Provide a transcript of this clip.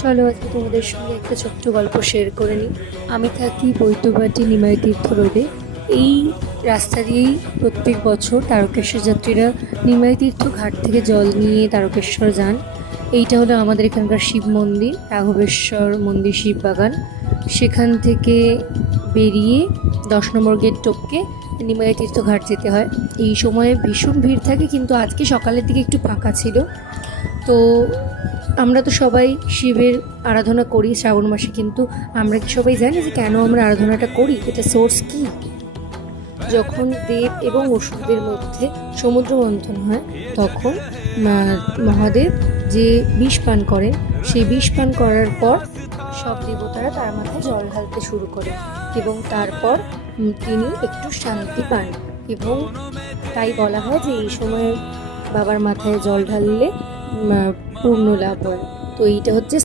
চলো আজকে তোমাদের সঙ্গে একটা ছোট্ট গল্প শেয়ার করে নিই। আমি থাকি বৈদ্যবাটি নিমাই তীর্থ রোডে। এই রাস্তা দিয়েই প্রত্যেক বছর তারকেশ্বর যাত্রীরা নিমাই তীর্থ ঘাট থেকে জল নিয়ে তারকেশ্বর যান। এইটা হলো আমাদের এখানকার শিব মন্দির, রাঘবেশ্বর মন্দির শিব বাগান। সেখান থেকে বেরিয়ে 10 নম্বর গেট টপকে নিমাই তীর্থ ঘাট যেতে হয়। এই সময়ে ভীষণ ভিড় থাকে, কিন্তু আজকে সকালের দিকে একটু ফাঁকা ছিল। তো আমরা তো সবাই শিবের আরাধনা করি শ্রাবণ মাসে, কিন্তু আমরা কি সবাই জানি যে কেন আমরা আরাধনাটা করি, এটা সোর্স কি? যখন দেব এবং অসুরদের মধ্যে সমুদ্র মন্থন হয়, তখন মহাদেব যে বিষ পান করেন, সেই বিষ পান করার পর সব দেবতারা তার মাথায় জল ঢালতে শুরু করে এবং তারপর তিনি একটু শান্তি পান। এবং তাই বলা হয় যে এই সময় বাবার মাথায় জল ঢাললে পূর্ণ লাভ হয়। তো এইটা হচ্ছে